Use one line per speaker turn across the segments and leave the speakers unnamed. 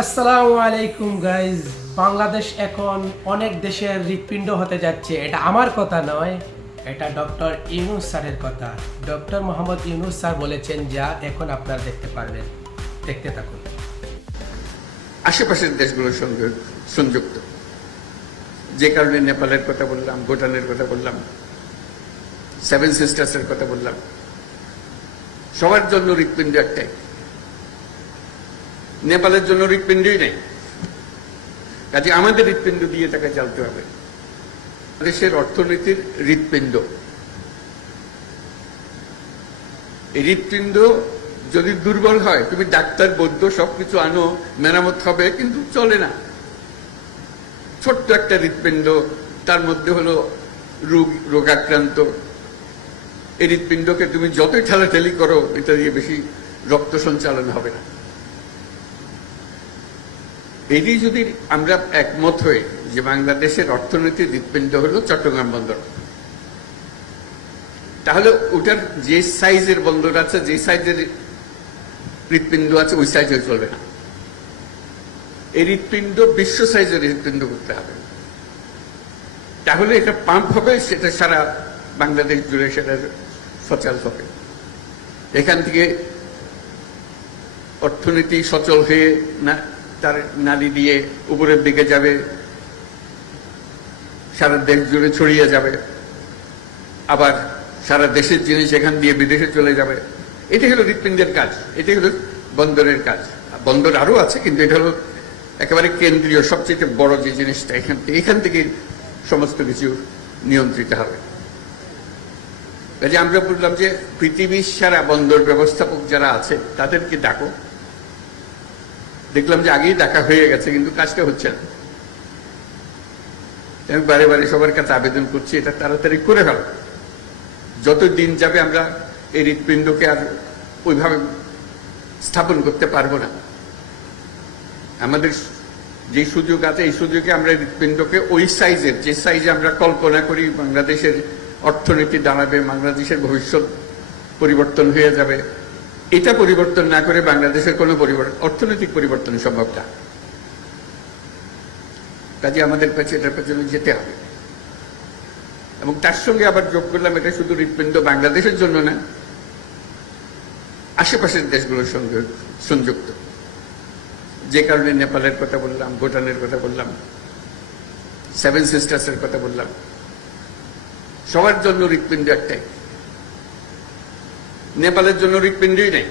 আসসালামু আলাইকুম গাইজ বাংলাদেশ এখন অনেক দেশের হৃৎপিণ্ড হতে যাচ্ছে। এটা আমার কথা নয়, এটা ডক্টর ইউনুস স্যারের কথা। ডক্টর মোহাম্মদ ইউনুস স্যার বলেছেন, যা এখন আপনারা দেখতে পারবেন। দেখতে থাকুন।
আশেপাশের দেশগুলোর সঙ্গে সংযুক্ত। যে কারণে নেপালের কথা বললাম, ভুটানের কথা বললাম সেভেন সিস্টার্সের কথা বললাম। সবার জন্য হৃৎপিণ্ড একটাই। নেপালের জন্য হৃৎপিণ্ডই নেই। কাজে আমাদের হৃৎপিণ্ড দিয়ে তাকে চালতে হবে। দেশের অর্থনীতির হৃৎপিণ্ড। এই হৃৎপিণ্ড যদি দুর্বল হয়, তুমি ডাক্তার, বৈদ্য সবকিছু আনো, মেরামত হবে, কিন্তু চলে না। ছোট্ট একটা হৃৎপিণ্ড, তার মধ্যে হলো রোগ, রোগাক্রান্ত। এই হৃৎপিণ্ডকে তুমি যতই ঠেলাঠেলি করো, এটা দিয়ে বেশি রক্ত সঞ্চালন হবে না। এটি যদি আমরা একমত হয়ে যে বাংলাদেশের অর্থনীতির হৃৎপিণ্ড হলো চট্টগ্রাম বন্দর, তাহলে ওটার যে সাইজের বন্দর আছে, যে সাইজের হৃৎপিণ্ড আছে, ওই সাইজে চলবে না। এই হৃৎপিণ্ড বিশ্ব সাইজের হৃৎপিণ্ড করতে হবে। তাহলে এটা পাম্প হবে, সেটা সারা বাংলাদেশ জুড়ে সেটা সচল হবে। এখান থেকে অর্থনীতি সচল হয়ে না তার নালি দিয়ে উপরের দিকে যাবে, সারা দেশ জুড়ে ছড়িয়ে যাবে, আবার সারা দেশের জিনিস এখান দিয়ে বিদেশে চলে যাবে। এটি হলো হৃৎপিণ্ডের কাজ এটি হলো বন্দরের কাজ। বন্দর আরও আছে, কিন্তু এটা হলো একেবারে কেন্দ্রীয়, সবচেয়ে বড় যে জিনিসটা, এখান এখান থেকে সমস্ত কিছু নিয়ন্ত্রিত হবে। আমরা বললাম যে পৃথিবীর সারা বন্দর ব্যবস্থাপক যারা আছে, তাদেরকে ডাকো। দেখলাম যে আগেই ডাকা হয়ে গেছে, কিন্তু কাজটা হচ্ছে না। আমি বারে বারে সবার কাছে আবেদন করছি, এটা তাড়াতাড়ি করে ফেলো। যত দিন যাবে আমরা এই হৃৎপিণ্ডকে আর ওইভাবে স্থাপন করতে পারব না। আমাদের যে সুযোগ আছে, এই সুযোগে আমরা হৃৎপিণ্ডকে ওই সাইজের, যে সাইজে আমরা কল্পনা করি বাংলাদেশের অর্থনীতি দাঁড়াবে, বাংলাদেশের ভবিষ্যৎ পরিবর্তন হয়ে যাবে এটা পরিবর্তন না করে বাংলাদেশের কোনো পরিবর্তন, অর্থনৈতিক পরিবর্তন সম্ভব না। কাজে আমাদের কাছে এটার পেছনে যেতে হবে। এবং তার সঙ্গে আবার যোগ করলাম, এটা শুধু হৃৎপিণ্ড বাংলাদেশের জন্য না, আশেপাশের দেশগুলোর সঙ্গে সংযুক্ত। যে কারণে নেপালের কথা বললাম, ভুটানের কথা বললাম সেভেন সিস্টার্সের কথা বললাম। সবার জন্য হৃৎপিণ্ড একটাই। নেপালের জন্য হৃৎপিণ্ডই নেই।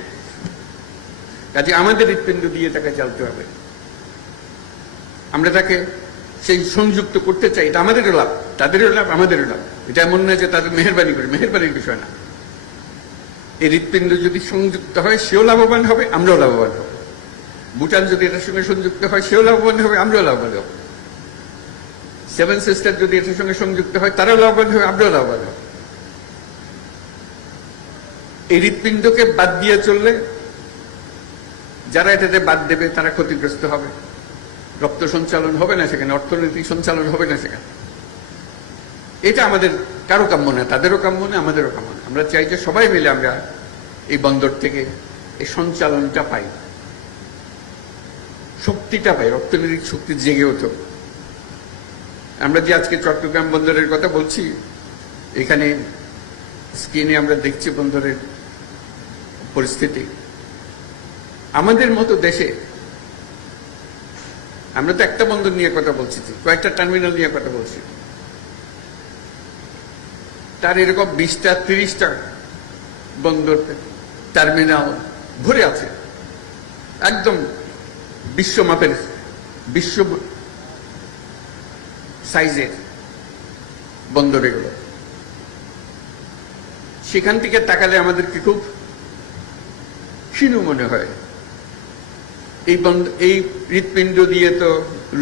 কাজে আমাদের হৃৎপিণ্ড দিয়ে তাকে চালতে হবে। আমরা তাকে সেই সংযুক্ত করতে চাই, এটা আমাদেরও লাভ, তাদেরও লাভ, আমাদেরও লাভ। এটা এমন নয় যে তাদের মেহরবানি করে, মেহরবানির বিষয় না। এই হৃৎপিণ্ড যদি সংযুক্ত হয়, সেও লাভবান হবে, আমরাও লাভবান হব। ভুটান যদি এটার সঙ্গে সংযুক্ত হয়, সেও লাভবান হবে, আমরাও লাভবান হব। সেভেন সিস্টার যদি এটার সঙ্গে সংযুক্ত হয়, তারাও লাভবান হবে, আমরাও লাভবান হব। এই হৃৎপিণ্ডকে বাদ দিয়ে চললে যারা এটাতে বাদ দেবে, তারা ক্ষতিগ্রস্ত হবে। রক্ত সঞ্চালন হবে না সেখানে, অর্থনৈতিক সঞ্চালন হবে না সেখানে। এটা আমাদের কারও কাম্য না, তাদেরও কাম্য না, আমাদেরও কাম্য না। আমরা চাই যে সবাই মিলে আমরা এই বন্দর থেকে এই সঞ্চালনটা পাই। শক্তিটা পাই, অর্থনৈতিক শক্তি জেগে ওঠো। আমরা যে আজকে চট্টগ্রাম বন্দরের কথা বলছি, এখানে স্ক্রিনে আমরা দেখছি বন্দরের পরিস্থিতি। আমাদের মতো দেশে, আমরা তো একটা বন্দর নিয়ে কথা বলছি, কয়েকটা টার্মিনাল নিয়ে কথা বলছি। তার এরকম বিশটা, তিরিশটা বন্দর, টার্মিনাল ভরে আছে। একদম বিশ্বমাপের, বিশ্ব সাইজের বন্দর এগুলো। সেখান থেকে তাকালে আমাদেরকে খুব ক্ষীণ মনে হয়। এই বন্ধ, এই হৃৎপিণ্ড দিয়ে তো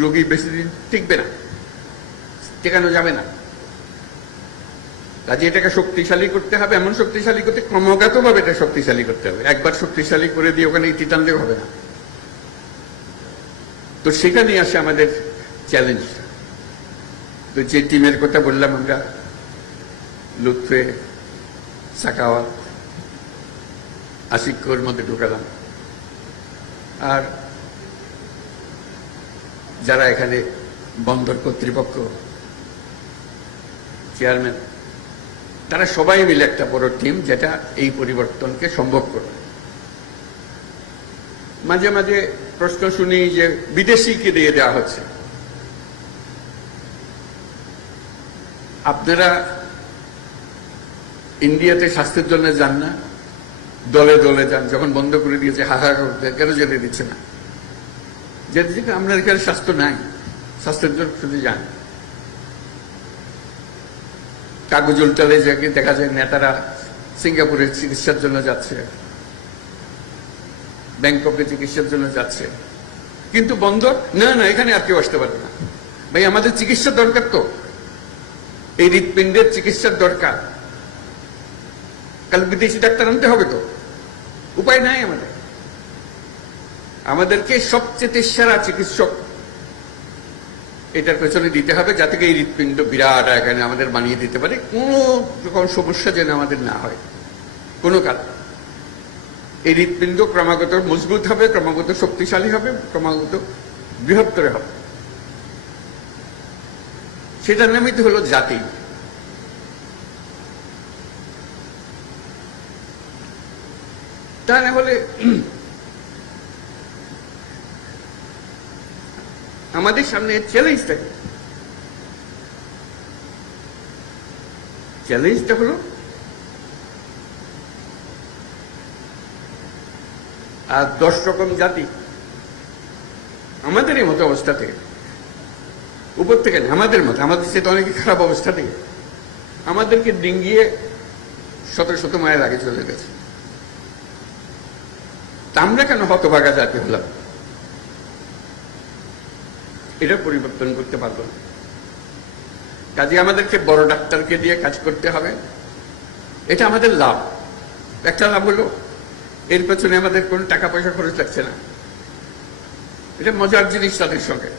রোগী বেশি দিন টিকবে না, টেকানো যাবে না। কাজে এটাকে শক্তিশালী করতে হবে, এমন শক্তিশালী করতে ক্রমাগত ভাবে এটা শক্তিশালী করতে হবে। একবার শক্তিশালী করে দিয়ে ওখানে ইতি টানলে হবে না। তো সেখানেই আসে আমাদের চ্যালেঞ্জ তো যে টিমের কথা বললাম আমরা, লুৎফে সাকাওয়াত আশিকর মধ্যে ঢুকালাম। আর যারা এখানে বন্দর কর্তৃপক্ষ, চেয়ারম্যান, তারা সবাই মিলে একটা বড় টিম যেটা এই পরিবর্তনকে সম্ভব করবে। মাঝে মাঝে প্রশ্ন শুনি যে বিদেশিকে দিয়ে দেওয়া হচ্ছে। আপনারা ইন্ডিয়াতে স্বাস্থ্যের জন্য যান না? দলে দলে যান, যখন বন্ধ করে দিয়েছে হাহা করতে কেন যেতে দিচ্ছে না? যেতে দিকে আমরা এখানে স্বাস্থ্য নাই। স্বাস্থ্যের জন্য শুধু যান। কাগজ উল্টালে যাকে দেখা যায় নেতারা সিঙ্গাপুরে চিকিৎসার জন্য যাচ্ছে, ব্যাংককে চিকিৎসার জন্য যাচ্ছে। কিন্তু বন্দর, না না, এখানে আর কেউ আসতে পারবে না। ভাই, আমাদের চিকিৎসা দরকার তো। এই হৃৎপিণ্ডের চিকিৎসার দরকার। কাল বিদেশি ডাক্তার আনতে হবে তো। উপায় নাই আমাদের। আমাদেরকে সবচেয়ে সেরা চিকিৎসক এটার পেছনে দিতে হবে, যাতে এই হৃৎপিণ্ড বিরাট এখানে আমাদের বানিয়ে দিতে পারে। কোনো রকম সমস্যা যেন আমাদের না হয়। কোনো কারণ এই হৃৎপিণ্ড ক্রমাগত মজবুত হবে, ক্রমাগত শক্তিশালী হবে, ক্রমাগত বৃহত্তর হবে। সেটার নামই তো হলো জাতি। তা না হলে আমাদের সামনে চ্যালেঞ্জ থাকে চ্যালেঞ্জটা হলো, আর দশ রকম জাতি আমাদের এই মতো অবস্থা থেকে, উপর থেকে আমাদের মতো, আমাদের সেটা অনেক খারাপ অবস্থা থেকে, আমাদেরকে ডিঙ্গিয়ে শত শত মায়ের আগে চলে গেছে। আমরা কেন হতভাগা জাতি হলাম? এটা পরিবর্তন করতে পারব না। কাজে আমাদেরকে বড় ডাক্তারকে দিয়ে কাজ করতে হবে। এটা আমাদের লাভ। একটা লাভ হলো, এর পেছনে আমাদের কোনো টাকা পয়সা খরচ লাগছে না। এটা মজার জিনিস তাদের সঙ্গে।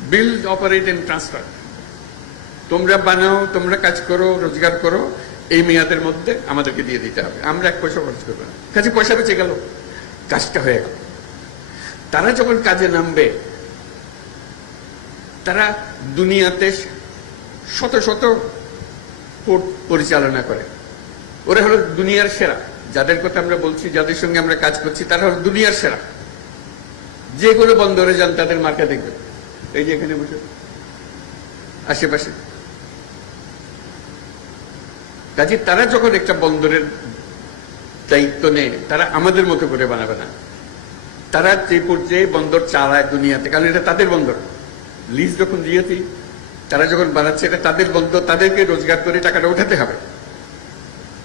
বিল্ড অপারেট এন্ড ট্রান্সফার তোমরা বানাও, তোমরা কাজ করো, রোজগার করো, এই মেয়াদের মধ্যে আমাদেরকে দিয়ে দিতে হবে। আমরা এক পয়সা খরচ করব না। কাজে পয়সা বেঁচে গেল। কাজটা হয়ে গেল। তারা যখন কাজে নামবে, তারা দুনিয়াতে শত শত কোর্ট পরিচালনা করে। ওরা হলো দুনিয়ার সেরা। যাদের কথা আমরা বলছি, যাদের সঙ্গে আমরা কাজ করছি, তারা হলো দুনিয়ার সেরা। যে কোনো বন্দরে যান, তাদের মার্কা দেখবেন। এই যে এখানে বসে। আশেপাশে। কাজে তারা যখন একটা বন্দরের দায়িত্ব নেয়। তারা আমাদের মতো করে বানাবে না। তারা যে পর্যায়ে বন্দর চালায় দুনিয়াতে, কারণ এটা তাদের বন্দর। লিজ যখন দিয়েছি, তারা যখন বানাচ্ছে, এটা তাদের বন্দর, তাদেরকে রোজগার করে টাকাটা উঠাতে হবে।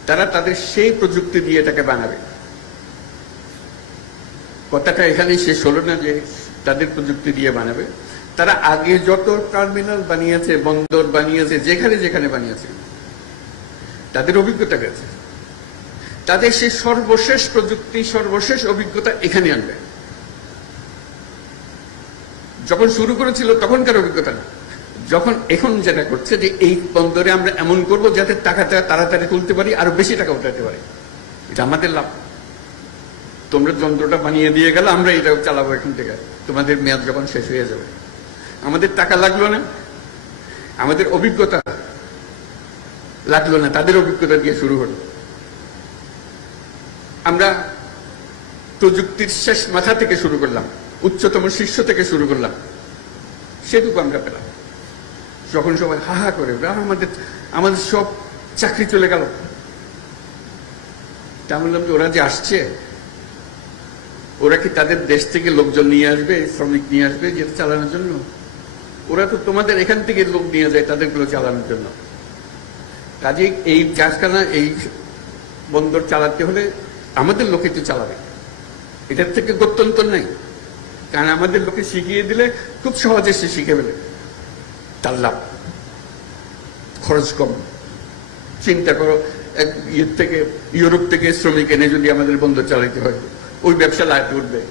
তারা তাদের সেই প্রযুক্তি দিয়ে এটাকে বানাবে। কথাটা এখানেই শেষ হলো না যে তাদের প্রযুক্তি দিয়ে বানাবে। তারা আগে যত টার্মিনাল বানিয়েছে, বন্দর বানিয়েছে, যেখানে যেখানে বানিয়েছে, তাদের অভিজ্ঞতা গেছে। তাদের সেই সর্বশেষ প্রযুক্তি, সর্বশেষ অভিজ্ঞতা এখানে আনবে। যখন শুরু করেছিল, তখনকার অভিজ্ঞতা না। যখন এখন যেটা করছে যে, এই বন্দরে আমরা এমন করব যাতে টাকাটা তাড়াতাড়ি তুলতে পারি, আরও বেশি টাকা উঠাতে পারি। এটা আমাদের লাভ। তোমরা যন্ত্রটা বানিয়ে দিয়ে গেলে, আমরা এটা চালাবো এখান থেকে। তোমাদের মেয়াদ যখন শেষ হয়ে যাবে। আমাদের টাকা লাগল না। আমাদের অভিজ্ঞতা লাগল না। তাদের অভিজ্ঞতা দিয়ে শুরু হলো। আমরা প্রযুক্তির শেষ মাথা থেকে শুরু করলাম উচ্চতম শীর্ষ থেকে শুরু করলাম। সেটুকু আমরা পেলাম। যখন সবাই হা হা করে "আহ, আমাদের আমাদের সব চাকরি চলে গেল। তা বললাম যে ওরা যে আসছে ওরা কি তাদের দেশ থেকে লোকজন নিয়ে আসবে শ্রমিক নিয়ে আসবে যেটা চালানোর জন্য? ওরা তো তোমাদের এখান থেকে লোক নিয়ে যায় তাদেরগুলো চালানোর জন্য। কাজে এই কারখানা এই বন্দর চালাতে হলে আমাদের লোকে তো চালাবে। এটার থেকে গত্যন্তর নেই। কারণ আমাদের লোকে শিখিয়ে দিলে খুব সহজে সে শিখে ফেলে। তার লাভ। খরচ কম। চিন্তা করো, এক ইয়ের থেকে, ইউরোপ থেকে শ্রমিক এনে যদি আমাদের বন্ধ চালাইতে হয়, ওই ব্যবসা লাইতে উঠবে।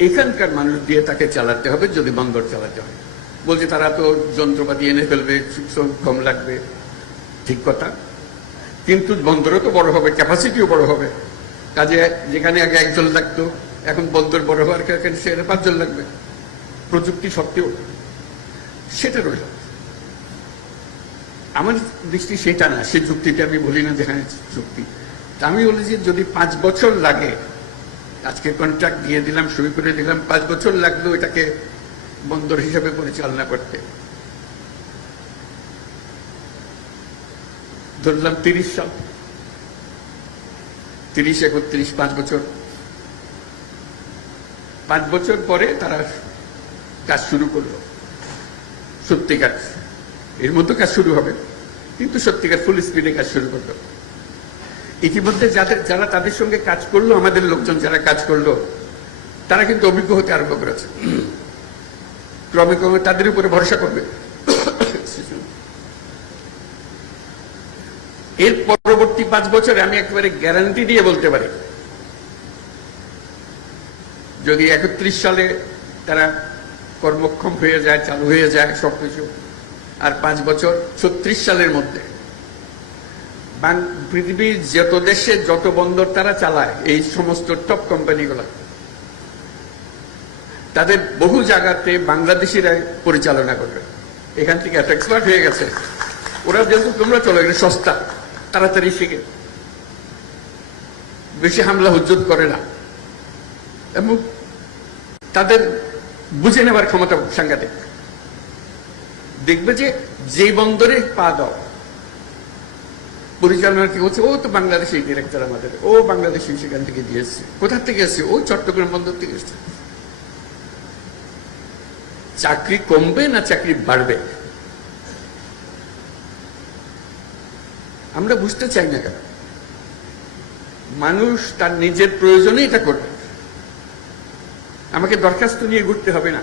এখানকার মানুষ দিয়ে তাকে চালাতে হবে যদি বন্দর চালাতে হয়। বলছে তারা তো যন্ত্রপাতি এনে ফেলবে কম লাগবে। ঠিক কথা। কিন্তু বন্দরও তো বড় হবে ক্যাপাসিটিও বড় হবে। কাজে যেখানে আগে একজন লাগতো, এখন বন্দর বড় হওয়ার কারণে সেখানে পাঁচজন লাগবে। প্রযুক্তি সত্ত্বেও সেটা রইল। আমার দৃষ্টি সেটা না, সে যুক্তিটা আমি বলি না যে হ্যাঁ যুক্তি। তা আমি বলি যে যদি পাঁচ বছর লাগে, আজকে কন্ট্রাক্ট দিয়ে দিলাম, সই করে দিলাম, পাঁচ বছর লাগল এটাকে বন্দর হিসাবে পরিচালনা করতে। ধরলাম তিরিশ সাল। তিরিশ, একত্রিশ, পাঁচ বছর। পাঁচ বছর পরে তারা কাজ শুরু করল। সত্যিকার। এর মধ্যে কাজ শুরু হবে, কিন্তু সত্যিকার ফুল স্পিডে কাজ শুরু করল। ইতিমধ্যে যাদের যারা তাদের সঙ্গে কাজ করল, আমাদের লোকজন যারা কাজ করল, তারা কিন্তু অভিজ্ঞ হতে আরম্ভ করেছে। ক্রমে ক্রমে তাদের উপরে ভরসা করবে। এর পরবর্তী পাঁচ বছরে আমি একেবারে গ্যারান্টি দিয়ে বলতে পারি। যদি একত্রিশ সালে তারা কর্মক্ষম হয়ে যায়, চালু হয়ে যায় সবকিছু, আর পাঁচ বছর ছত্রিশ সালের মধ্যে। পৃথিবীর যত দেশে যত বন্দর তারা চালায়, এই সমস্ত টপ কোম্পানিগুলো তাদের বহু জায়গাতে বাংলাদেশিরাই পরিচালনা করবে। এখান থেকে এত এক্সপার্ট হয়ে গেছে। ওরা যেহেতু তোমরা চলে গেলে সস্তা। তাড়াতাড়ি শিখে। বেশি হামলা হুজ্জত করে না। এবং তাদের বুঝে নেবার ক্ষমতা সাংঘাতিক। দেখবে যে যে বন্দরে পা দাও, পরিচালনা কি হচ্ছে? ও তো বাংলাদেশি ডিরেক্টর আমাদের। ও বাংলাদেশি সেখান থেকে দিয়েছে কোথা থেকে এসছে? ও চট্টগ্রাম বন্দর থেকে এসছে। চাকরি কমবে না চাকরি বাড়বে? আমরা বুঝতে চাই না কেন? মানুষ তার নিজের প্রয়োজনে এটা করবে। আমাকে দরখাস্ত নিয়ে ঘুরতে হবে না।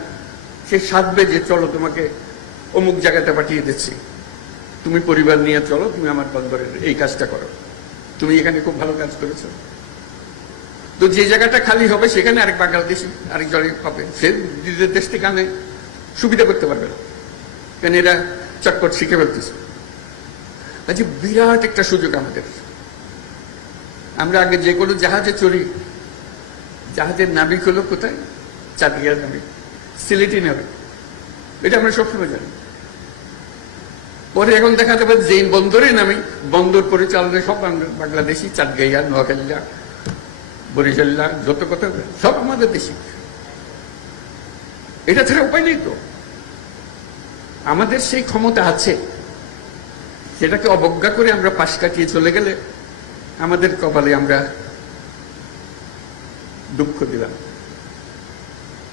সে সাধবে যে, চলো তোমাকে অমুক জায়গাতে পাঠিয়ে দিচ্ছি। তুমি পরিবার নিয়ে চলো, তুমি আমার বন্দরের এই কাজটা করো। তুমি এখানে খুব ভালো কাজ করেছ। তো যে জায়গাটা খালি হবে, সেখানে আরেক বাংলাদেশি, আরেক জনে পাবে সে নিজের দেশ থেকে আনে সুবিধা করতে পারবে না। কেন এরা চটপট শিখে ফেলতেছে? কাজে বিরাট একটা সুযোগ আমাদের। আমরা আগে যে কোনো জাহাজে চড়ি। জাহাজের নাবিক হলো কোথায়? চাঁদিয়ার নাবিক। সিলেটি নাবিক। এটা আমরা সবসময় জানি। পরে এখন দেখা যাবে যে বন্দরে নামি, বন্দর পরিচালনা সব বাংলা- বাংলাদেশি, চাঁদগাইয়া, নোয়াখালীরা বরিশাল্লা যত কথা সব আমাদের দেশি। এটা ছাড়া উপায় নেই তো। আমাদের সেই ক্ষমতা আছে। সেটাকে অবজ্ঞা করে আমরা পাশ কাটিয়ে চলে গেলে আমাদের কপালে আমরা দুঃখ দিলাম।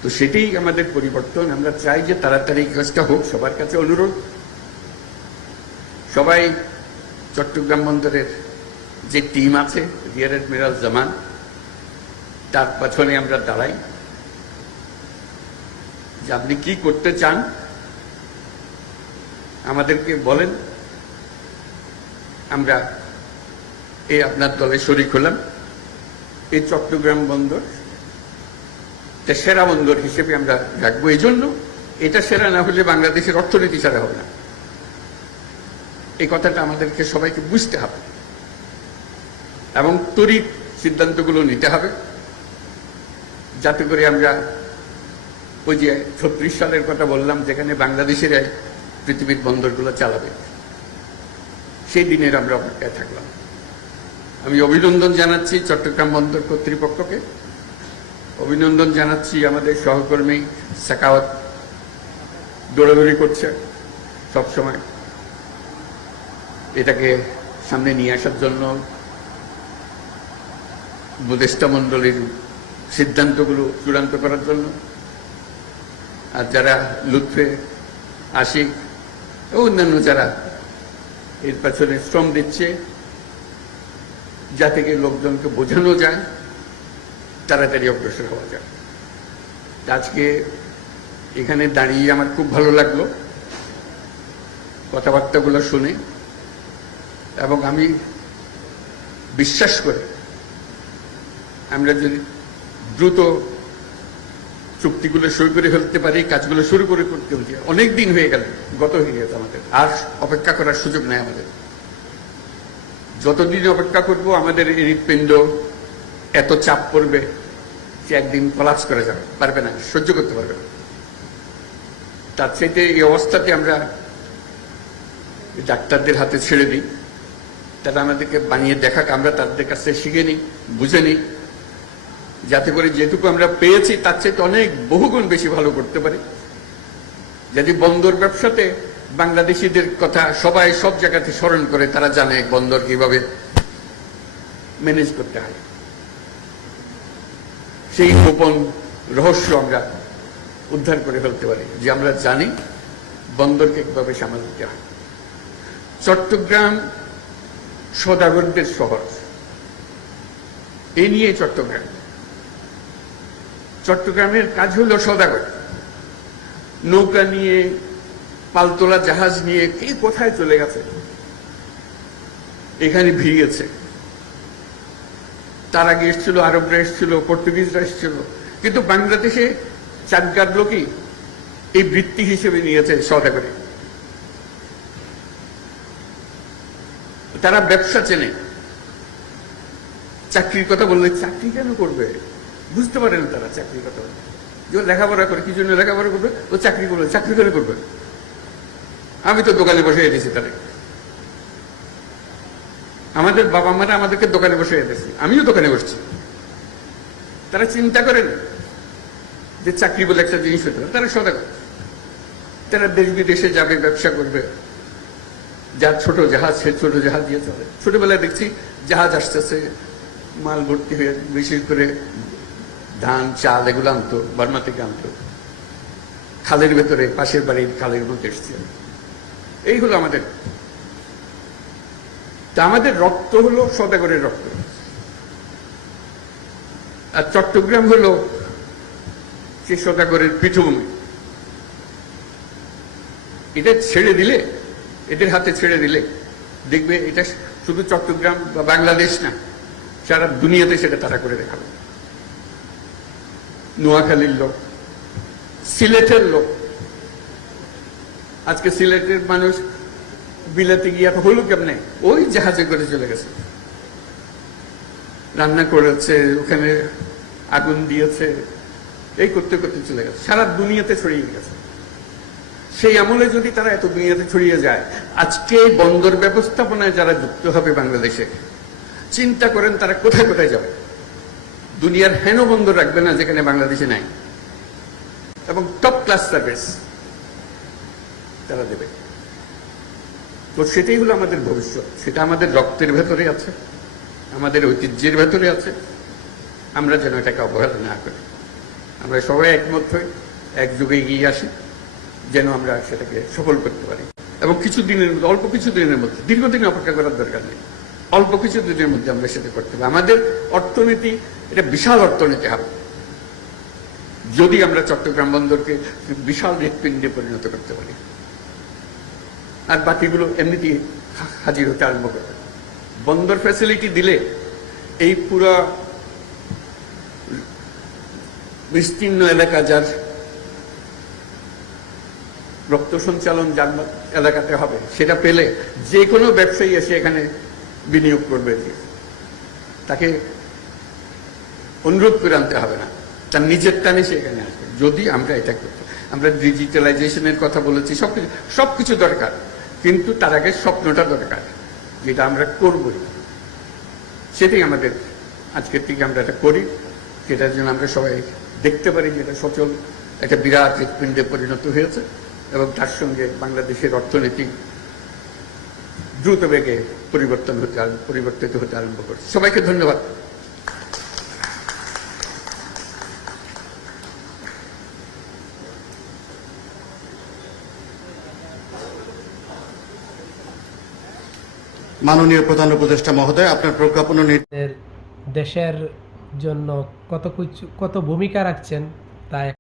তো সেটাই আমাদের পরিবর্তন। আমরা চাই যে তাড়াতাড়ি কাজটা হোক, সবার কাছে অনুরোধ। সবাই চট্টগ্রাম বন্দরের যে টিম আছে, রিয়ার অ্যাডমিরাল জামান, তার পাছনে আমরা দাঁড়াই। যে আপনি কি করতে চান, আমাদেরকে বলেন। আমরা এই আপনার দলে শরিক হলাম। এই চট্টগ্রাম বন্দর সেরা বন্দর হিসেবে আমরা রাখব। এই জন্য এটা সেরা না হলে বাংলাদেশের অর্থনীতি সেরা হবে না। এই কথাটা আমাদেরকে সবাইকে বুঝতে হবে। এবং তড়িৎ সিদ্ধান্তগুলো নিতে হবে। যাতে করে আমরা ওই যে ছত্রিশ সালের কথা বললাম, যেখানে বাংলাদেশের পৃথিবীর বন্দরগুলো চালাবে। সেই দিনের আমরা অপেক্ষায় থাকলাম। আমি অভিনন্দন জানাচ্ছি চট্টগ্রাম বন্দর কর্তৃপক্ষকে। অভিনন্দন জানাচ্ছি আমাদের সহকর্মী সাকাওয়াত। দৌড়াদৌড়ি করছে সবসময় এটাকে সামনে নিয়ে আসার জন্য উপদেষ্টা মণ্ডলীর সিদ্ধান্তগুলো চূড়ান্ত করার জন্য। আর যারা লুৎফে, আশিক ও অন্যান্য যারা এর পেছনে শ্রম দিচ্ছে যা থেকে লোকজনকে বোঝানো যায়, তাড়াতাড়ি অগ্রসর হওয়া যায়। আজকে এখানে দাঁড়িয়ে আমার খুব ভালো লাগল, কথাবার্তাগুলো শুনে, এবং আমি বিশ্বাস করি আমরা যদি দ্রুত চুক্তিগুলো সই করে ফেলতে পারি, কাজগুলো শুরু করে করতে পারি। অনেক দিন হয়ে গেল, গত হয়ে গেছে আমাদের। আর অপেক্ষা করার সুযোগ নেই আমাদের। যতদিন অপেক্ষা করব, আমাদের হৃৎপিণ্ড এত চাপ পড়বে যে একদিন কলাপস করে যাবে। পারবে না, সহ্য করতে পারবে না। তার চাইতে এই অবস্থাতে আমরা ডাক্তারদের হাতে ছেড়ে দিই। তারা আমাদেরকে বানিয়ে দেখাক, আমরা তাদের কাছে শিখে নিই, বুঝে নিই। যাতে করে যেটুকু আমরা পেয়েছি, তার চাইতে অনেক বহুগুণ বেশি ভালো করতে পারি। যদি বন্দর ব্যবসাতে বাংলাদেশিদের কথা সবাই সব জায়গাতে স্মরণ করে, তারা জানে বন্দর কীভাবে ম্যানেজ করতে হয়। সেই গোপন রহস্য আমরা উদ্ধার করে ফেলতে পারি, যে আমরা জানি বন্দরকে কীভাবে সামাল দিতে হয়। চট্টগ্রাম সদাগরদের শহর এই নিয়ে চট্টগ্রাম। চট্টগ্রামের কাজ হলো সদাগর। নৌকা নিয়ে, পালতোলা জাহাজ নিয়ে কে কোথায় চলে গেছে? এখানে ভিড়িয়েছে তার আগে এসেছিল, আরবরা এসেছিল, পর্তুগিজরা এসেছিল। কিন্তু বাংলাদেশে চাটগার লোকই এই বৃত্তি হিসেবে নিয়েছে সদাগরে। তারা ব্যবসা চেনে। চাকরির কথা বললে, চাকরি কেন করবে? বুঝতে পারে না তারা চাকরির কথা। যে লেখাপড়া করে কি জন্য লেখাপড়া করবে, ও চাকরি করবে, চাকরি কেন করবে? আমি তো দোকানে বসে দিয়েছি তাদের আমাদের বাবা মারা আমাদেরকে দোকানে বসে দিয়েছি। আমিও দোকানে বসছি। তারা চিন্তা করেন যে চাকরি বলে একটা জিনিস হতে পারে। তারা সদা তারা দেশ বিদেশে যাবে, ব্যবসা করবে। যার ছোট জাহাজ, সে ছোট জাহাজ দিয়ে চলে। ছোটবেলায় দেখছি জাহাজ আসতেছে, মাল ভর্তি হয়ে, বিশেষ করে ধান, চাল, এগুলো আনতো, বার্মা থেকে আনতো। খালের ভেতরে, পাশের বাড়ির খালের মধ্যে এসছে এই হলো আমাদের। তা আমাদের রক্ত হলো সদাগরের রক্ত। আর চট্টগ্রাম হলো সে সদাগরের পীঠভূমি। এটা ছেড়ে দিলে, এদের হাতে ছেড়ে দিলে, দেখবে এটা শুধু চট্টগ্রাম বা বাংলাদেশ না, সারা দুনিয়াতে সেটা তারা করে দেখাবে। নোয়াখালীর লোক, সিলেটের লোক। আজকে সিলেটের মানুষ বিলাতে গিয়ে হলো কেমনে? ওই জাহাজে করে চলে গেছে। রান্না করেছে, ওখানে আগুন দিয়েছে, এই করতে করতে চলে গেছে। সারা দুনিয়াতে ছড়িয়ে গেছে। সেই আমলে যদি তারা এত দুনিয়াতে ছড়িয়ে যায়, আজকে বন্দর ব্যবস্থাপনায় যারা যুক্ত হবে বাংলাদেশে, চিন্তা করেন তারা কোথায় কোথায় যাবে? দুনিয়ার হেন বন্দর রাখবে না যেখানে বাংলাদেশে নাই। এবং টপ ক্লাস সার্ভিস তারা দেবে। তো সেটাই হলো আমাদের ভবিষ্যৎ। সেটা আমাদের রক্তের ভেতরে আছে, আমাদের ঐতিহ্যের ভেতরে আছে। আমরা যেন এটাকে অবহেলা না করি। আমরা সবাই একমত হই, একযোগে এগিয়ে আসি, যেন আমরা সেটাকে সফল করতে পারি। এবং কিছু দিনের মধ্যে, অল্প কিছু দিনের মধ্যে, দীর্ঘদিন অপেক্ষা করার দরকার নেই। অল্প কিছু দিনের মধ্যে আমরা সেটা করতে পারি। আমাদের অর্থনীতি, এটা বিশাল অর্থনীতি হবে। যদি আমরা চট্টগ্রাম বন্দরকে বিশাল হৃৎপিণ্ডে পরিণত করতে পারি। আর বাকিগুলো এমনিতেই হাজির হতে আরম্ভ করবে বন্দর ফ্যাসিলিটি দিলে এই পুরো বিস্তীর্ণ এলাকা যার রক্ত সঞ্চালন যার এলাকাতে হবে, সেটা পেলে যে কোনো ব্যবসায়ী এসে এখানে বিনিয়োগ করবে। তাকে অনুরোধ করে আনতে হবে না। তার নিজের টানে সে এখানে আসবে। যদি আমরা এটা করতে আমরা ডিজিটালাইজেশনের কথা বলেছি, সবকিছু সবকিছু দরকার। কিন্তু তার আগে স্বপ্নটা দরকার, যেটা আমরা করবই। সেটাই আমাদের আজকের থেকে আমরা এটা করি। সেটার জন্য আমরা সবাই দেখতে পারি যে এটা সচল, একটা বিরাট হৃৎপিণ্ডে পরিণত হয়েছে। এবং তার সঙ্গে বাংলাদেশের অর্থনীতি দ্রুত বেগে পরিবর্তন হতে পরিবর্তিত হতে আরম্ভ করছে। সবাইকে ধন্যবাদ।
মাননীয় প্রধান উপদেষ্টা মহোদয় আপনার প্রজ্ঞাপন নির্দেশ
দেশের জন্য কত কিছু কত ভূমিকা রাখছেন তা